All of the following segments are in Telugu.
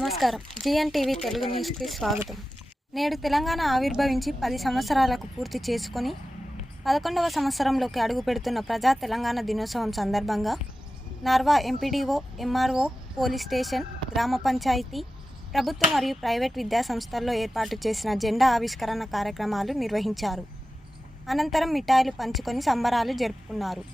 నమస్కారం. జిఎన్టీవీ తెలుగు న్యూస్కి స్వాగతం. నేడు తెలంగాణ ఆవిర్భవించి 10 సంవత్సరాలకు పూర్తి చేసుకుని 11వ సంవత్సరంలోకి అడుగుపెడుతున్న ప్రజా తెలంగాణ దినోత్సవం సందర్భంగా Nerva MPDO, MRO, police station, గ్రామ పంచాయతీ, ప్రభుత్వ మరియు ప్రైవేట్ విద్యా సంస్థల్లో ఏర్పాటు చేసిన జెండా ఆవిష్కరణ కార్యక్రమాలు నిర్వహించారు. అనంతరం మిఠాయిలు పంచుకొని సంబరాలు జరుపుకున్నారు.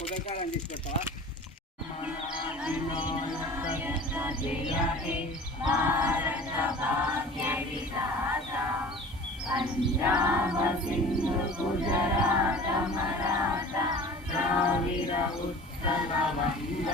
కుదరకాలని తీసుకెళ్తా పంజాబ సింధు గుజరాత మరాఠ ద్రావిడ ఉత్కల వంగ